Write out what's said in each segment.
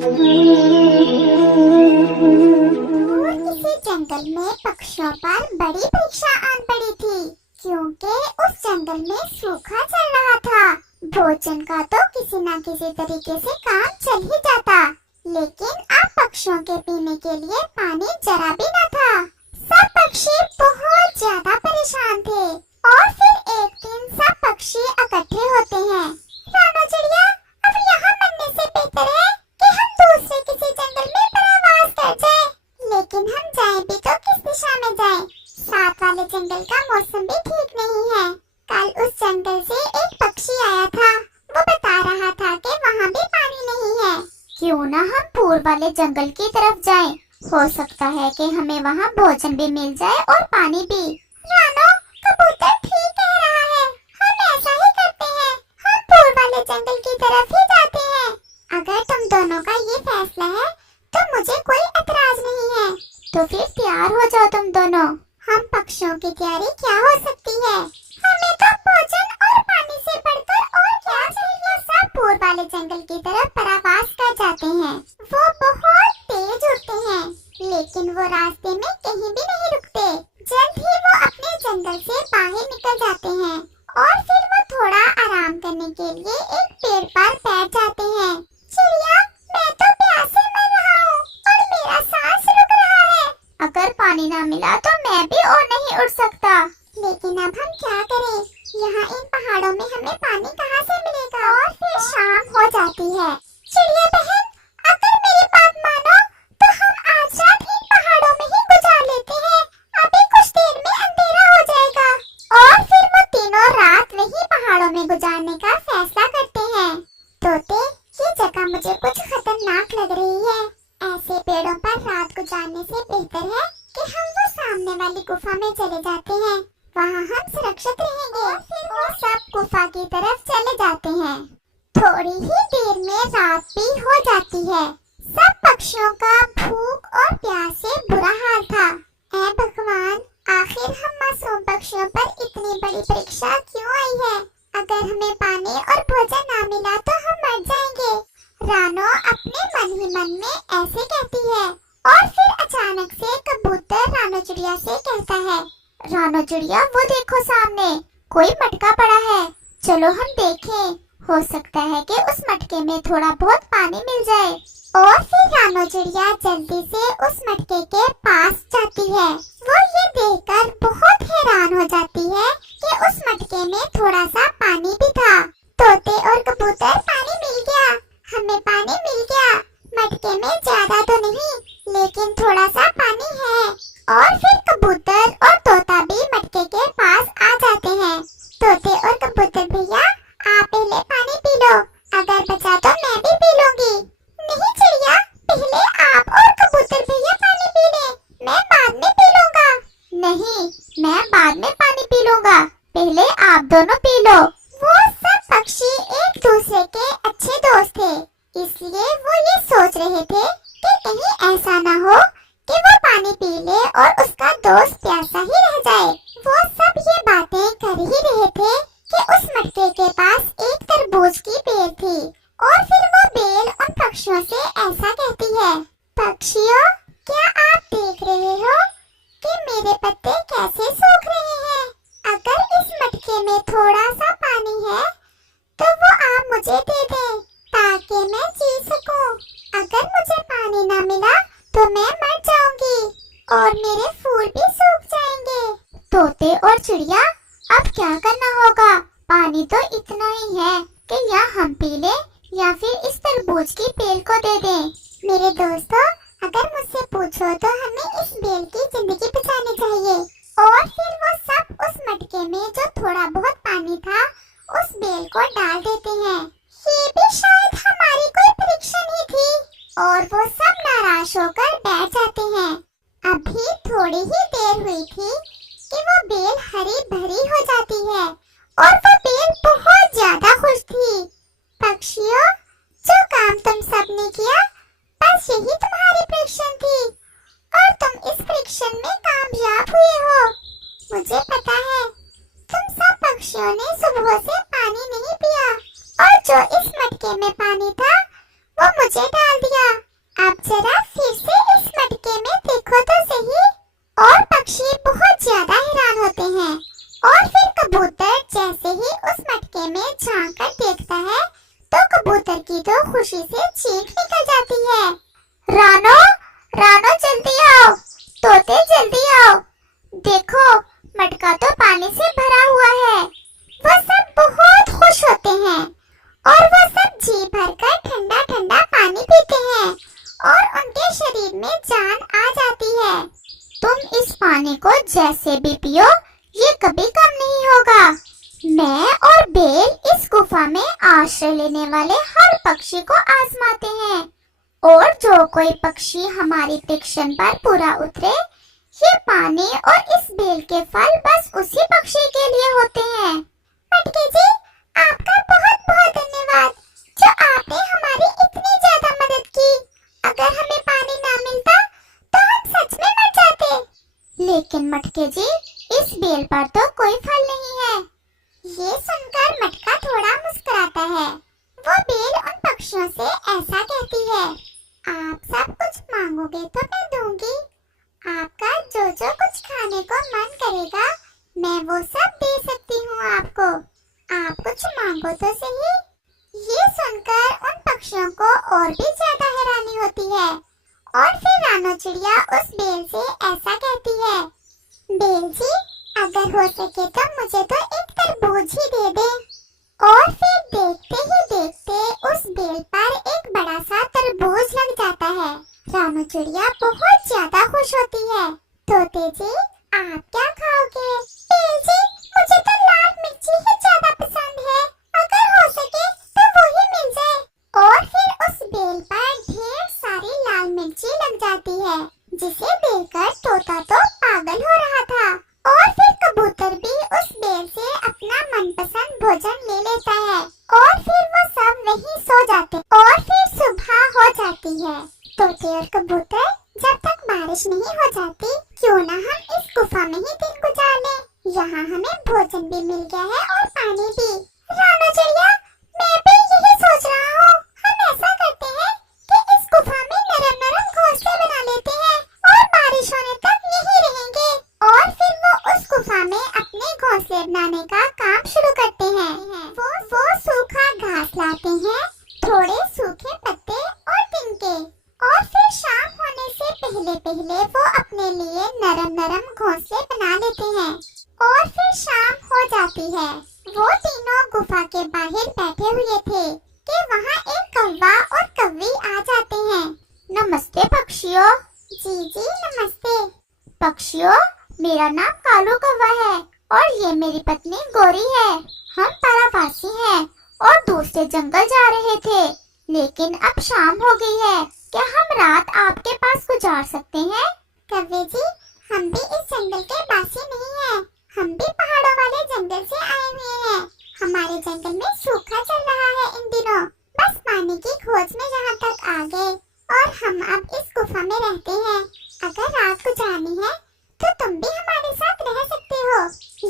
किसी जंगल में पक्षियों पर बड़ी परीक्षा आन पड़ी थी, क्योंकि उस जंगल में सूखा चल रहा था। भोजन का तो किसी न किसी तरीके से काम चल ही जाता, लेकिन अब पक्षियों के पीने के लिए पानी जरा भी न था। सब पक्षी बहुत ज्यादा परेशान थे और फिर एक दिन सब पक्षी इकट्ठे होते हैं। रानो चिड़िया, अब यहाँ मरने से बेहतर है कि हम दूसरे किसी जंगल में प्रवास कर जाएं। लेकिन हम जाएं भी तो किस दिशा में जाएं? साथ वाले जंगल का मौसम भी ठीक नहीं है। कल उस जंगल से एक पक्षी आया था, वो बता रहा था कि वहाँ भी पानी नहीं है। क्यों ना हम पूर्व वाले जंगल की तरफ जाएं? हो सकता है कि हमें वहाँ भोजन भी मिल जाए और पानी भी। रानो, कबूतर ठीक कह रहा है, हम ऐसा ही करते हैं, हम पूर्व वाले जंगल की तरफ ही जाते हैं। अगर तुम दोनों का ये फैसला है तो मुझे कोई एतराज नहीं है। तो फिर तैयार हो जाओ तुम दोनों। हम पक्षियों की तैयारी क्या हो सकती है? हमें तो भोजन और पानी से बढ़कर और क्या चाहिए। सब पूर्व वाले जंगल की तरफ प्रवास कर जाते हैं। वो बहुत तेज उड़ते हैं, लेकिन वो रास्ते में कहीं भी नहीं रुकते। जल्द ही वो अपने जंगल से बाहर निकल जाते हैं और फिर वो थोड़ा आराम करने के लिए एक पेड़ पर बैठ जाते हैं। चिड़िया, मैं तो प्यास से मर रहा हूँ और मेरा सांस रुक रहा है। अगर पानी ना मिला तो मैं भी और नहीं उड़ सकता। लेकिन अब हम क्या करें? यहाँ इन पहाड़ों में हमें पानी कहाँ से मिलेगा? और फिर शाम हो जाती है। चिड़िया बहन, अगर मेरी बात मानो तो हम आज रात इन पहाड़ों में ही गुजार लेते हैं। अभी कुछ देर में अंधेरा हो जाएगा। और फिर वो तीनों रात वही पहाड़ों में गुजारने का फैसला करते हैं। तोते, ये जगह मुझे कुछ खतरनाक लग रही है। ऐसे पेड़ों पर रात गुजारने से बेहतर है कि हम वो सामने वाली गुफा में चले जाते हैं। वहाँ हम सुरक्षित रहेंगे। और फिर वो सब गुफा की तरफ चले जाते हैं। थोड़ी ही देर में रात भी हो जाती है। सब पक्षियों का भूख और प्यास से बुरा हाल था। ऐ भगवान, आखिर हम मासूम पक्षियों पर इतनी बड़ी परीक्षा क्यों आई है? अगर हमें पानी और भोजन ना मिला तो हम मर जाएंगे। रानो अपने मन ही मन में ऐसे कहती है। और फिर अचानक से कबूतर रानो चिड़िया से कहता है, रानो चिड़िया, वो देखो सामने कोई मटका पड़ा है, चलो हम देखें। हो सकता है कि उस मटके में थोड़ा बहुत पानी मिल जाए। और फिर रानो चिड़िया जल्दी से उस मटके के पास जाती है। वो ये देखकर बहुत हैरान हो जाती है कि उस मटके में थोड़ा सा पानी भी था। तोते और कबूतर, पानी मिल गया, हमें पानी मिल गया। मटके में ज्यादा तो नहीं, लेकिन थोड़ा सा पानी है। और फिर कबूतर और तोता भी मटके के पास आ जाते हैं। तोते और कबूतर भैया, आप पहले पानी पी लो, अगर बचा तो मैं भी पी लूंगी। नहीं चिड़िया, पहले आप और कबूतर भैया पानी पी लें, मैं बाद में पी लूंगा। नहीं, मैं बाद में पानी पी लूंगा, पहले आप दोनों पी लो। वो सब पक्षी एक दूसरे के अच्छे दोस्त थे, इसलिए वो ये सोच रहे थे कि कहीं ऐसा ना हो कि वो पानी पी ले और उसका दोस्त प्यासा ही रह जाए। वो सब ये बातें कर ही रहे थे कि उस मटके के पास एक तरबूज की बेल थी। और फिर वो बेल उन पक्षियों से ऐसा कहती है, पक्षियों, क्या आप देख रहे हो कि मेरे पत्ते कैसे सूख रहे हैं? अगर इस मटके में थोड़ा सा पानी है तो वो आप मुझे दे दें ताकि मैं जी सकूं। अगर मुझे पानी ना मिला तो मैं मर जाऊंगी और मेरे फूल भी सूख जाएंगे। तोते और चिड़िया, अब क्या करना होगा? पानी तो इतना ही है कि या हम पी ले या फिर इस तरबूज की बेल को दे दें। मेरे दोस्तों, अगर मुझसे पूछो तो हमें इस बेल की जिंदगी बचानी चाहिए। और फिर वो सब उस मटके में जो थोड़ा बहुत पानी था उस बेल को डाल देते हैं। ये भी शायद हमारी कोई परीक्षा ही थी। और वो सब नाराज होकर बैठ जाते हैं। अभी थोड़ी ही देर हुई थी कि वो बेल हरी भरी हो जाती है और वो बेल बहुत ज्यादा खुश थी। पक्षियों, जो काम तुम सबने किया, बस यही तुम्हारी परीक्षा थी और तुम इस परीक्षा में कामयाब हुए हो। मुझे पता है तुम सब पक्षियों ने सुबह से पानी नहीं पिया और जो इस मटके में पानी था वो मुझे डाल दिया। जरा फिर से इस मटके में देखो तो सही। और पक्षी बहुत ज्यादा हैरान होते हैं। और फिर कबूतर जैसे ही उस मटके में झांक कर देखता है तो कबूतर की तो खुशी से चीख निकल जाती है। रानो, रानो जल्दी आओ, तोते जल्दी आओ, देखो मटका तो पानी से भरा हुआ है। वह सब बहुत खुश होते हैं और वह सब जी भरकर ठंडा ठंडा पानी पीते हैं और उनके शरीर में जान आ जाती है। तुम इस पानी को जैसे भी पियो, ये कभी कम नहीं होगा। मैं और बेल इस गुफा में आश्रय लेने वाले हर पक्षी को आजमाते हैं और जो कोई पक्षी हमारी तीक्ष्ण पर पूरा उतरे, ये पानी और इस बेल के फल बस उसी पक्षी के लिए होते हैं। मटके जी, आपका बहुत बहुत धन्यवाद जो आपने हमारी इतनी ज्यादा मदद की। अगर हमें पानी ना मिलता तो हम सच में मर जाते। लेकिन मटके जी, इस बेल पर तो कोई फल नहीं है। ये सुनकर मटका थोड़ा मुस्कुराता है। वो बेल उन पक्षियों से ऐसा कहती है, आप सब कुछ मांगोगे तो मैं दूंगी। आपका जो जो कुछ खाने को मन करेगा मैं वो सब दे सकती हूँ आपको। आप कुछ मांगो तो सही। ये सुनकर उन पक्षियों को और भी ज्यादा हैरानी होती है और फिर रानो चिड़िया उस बेल से ऐसा कहती है, बेल जी, अगर हो सके तो मुझे तो एक तरबूज ही दे दे। और फिर देखते ही देखते उस बेल पर एक बड़ा सा तरबूज लग जाता है। रानो चिड़िया बहुत ज्यादा खुश होती है। तोते जी, आप क्या खाओगे? बेल जी, मुझे तो लाल मिर्ची ही ज्यादा पसंद है, अगर हो सके तो वो ही मिल जाए। और फिर उस बेल पर ढेर सारी लाल मिर्ची लग जाती है, जिसे देखकर तोता तो पागल हो रहा था। और फिर कबूतर भी उस बेल से अपना मनपसंद भोजन ले लेता है और फिर वो सब वहीं सो जाते और फिर सुबह हो जाती है। तोते और कबूतर, जब तक बारिश नहीं हो जाती, क्यों ना हम इस गुफा में ही दिन गुजार लें। यहाँ हमें भोजन भी मिल गया है और पानी भी। रानो चिड़िया, मैं भी यही सोच रहा हूँ। हम ऐसा करते हैं कि इस गुफा में नरम नरम घोंसले बना लेते हैं और बारिश होने तक यहीं रहेंगे। और फिर वो उस गुफा में अपने घोंसले बनाने का काम शुरू करते हैं। वो सूखा घास लाते हैं, थोड़े सूखे पत्ते और तिनके, और फिर शाम होने से पहले पहले वो अपने लिए नरम नरम घोंसले बना लेते हैं। और फिर शाम हो जाती है। वो तीनों गुफा के बाहर बैठे हुए थे कि वहाँ एक कौवा और कौवी आ जाते हैं। नमस्ते पक्षियों। जी जी नमस्ते। पक्षियों, मेरा नाम कालू कौवा है और ये मेरी पत्नी गोरी है। हम परावासी हैं और दूसरे जंगल जा रहे थे, लेकिन अब शाम हो गई है। क्या हम रात आपके पास गुजार सकते हैं? कौवे जी, हम भी इस जंगल के वासी नहीं हैं। हम भी पहाड़ों वाले जंगल से आए हुए हैं। हमारे जंगल में सूखा चल रहा है इन दिनों। बस पानी की खोज में यहाँ तक आ गए और हम अब इस गुफा में रहते हैं। अगर रात गुजारनी है तो तुम भी हमारे साथ रह सकते हो।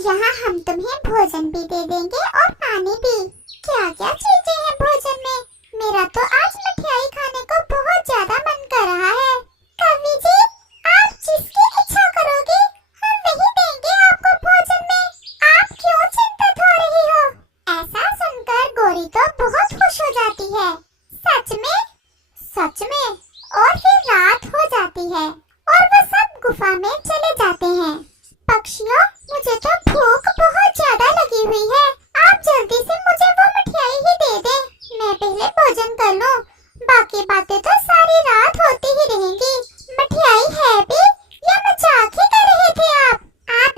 यहाँ हम तुम्हें भोजन भी दे देंगे और पानी भी। क्या क्या चीजें हैं भोजन में? मेरा तो आज मिठाई खाने को बहुत ज्यादा मन कर रहा है। कवि जी, आप जिसकी इच्छा करोगे हम वही देंगे आपको भोजन में। आप क्यों चिंतित हो रही हो? ऐसा सुनकर गोरी तो बहुत खुश हो जाती है। सच में? सच में। और फिर रात हो जाती है और वो सब गुफा में चले जाते हैं। पक्षियों, मुझे तो भूख बहुत ज्यादा लगी हुई है। आप जल्दी से मुझे वो मिठाई ही दे दें। मैं पहले भोजन कर लूं। बाकी बातें तो सारी रात होती ही रहेंगी। मिठाई है भी या मजाक ही कर रहे थे आप?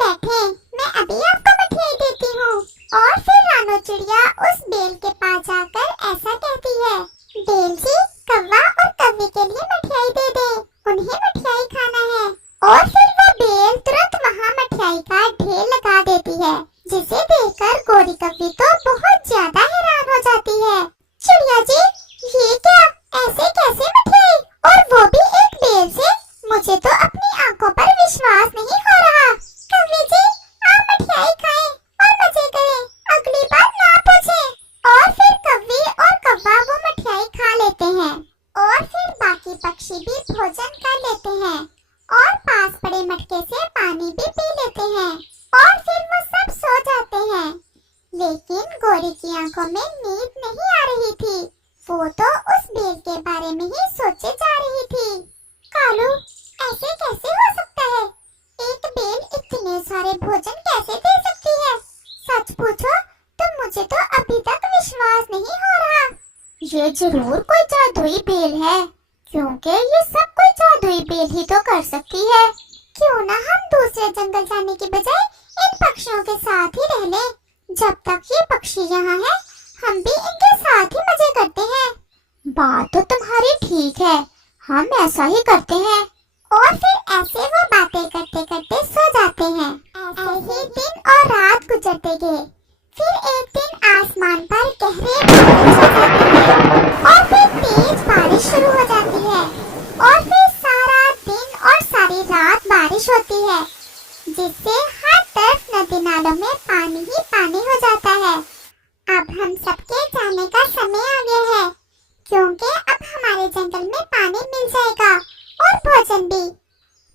बैठे, मैं अभी आपको मिठाई देती हूँ। और फिर रानो चिड़िया उस बेल के पास जाकर ऐसा कहती है, बेल जी, कौवा और कौवी के लिए मिठाई दे दे, उन्हें मिठाई खाना है। और फिर वो बेल तुरंत वहाँ मिठाई का ढेर लगा देती है, जिसे देखकर गोरी कौवी तो बहुत ज्यादा हैरान हो जाती है। चिड़िया जी, ये क्या? ऐसे कैसे मिठाई, और वो भी एक बेल पक्षी भी भोजन कर लेते हैं और पास पड़े मटके से पानी भी पी लेते हैं और फिर वो सब सो जाते हैं। लेकिन गोरी की आंखों में नींद नहीं आ रही थी। वो तो उस बेल के बारे में ही सोचे जा रही थी। कालू, ऐसे कैसे हो सकता है? एक बेल इतने सारे भोजन कैसे दे सकती है? सच पूछो तो मुझे तो अभी तक विश्वास नहीं हो रहा। ये जरूर कोई जादुई बेल है, क्योंकि ये सब कोई जादुई बेल ही तो कर सकती है। क्यों ना हम दूसरे जंगल जाने की बजाय इन पक्षियों के साथ ही रह लें। जब तक ये पक्षी यहाँ है, हम भी इनके साथ ही मजे करते हैं। बात तो तुम्हारी ठीक है, हम ऐसा ही करते हैं। और फिर ऐसे वो बातें करते करते सो जाते हैं। ऐसे ही दिन और रात गुजरते गए। फिर एक दिन आसमान पर गहरे बादल छा जाते हैं और फिर तेज बारिश शुरू हो जाती है और फिर सारा दिन और सारी रात बारिश होती है, जिससे हर तरफ नदी नालों में पानी ही पानी हो जाता है। अब हम सबके जाने का समय आ गया है, क्योंकि अब हमारे जंगल में पानी मिल जाएगा और भोजन भी।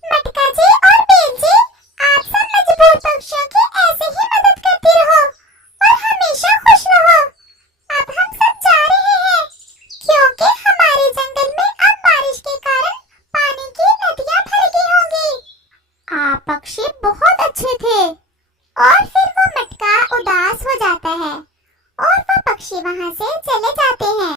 मटका जी और बेल जी, आप सब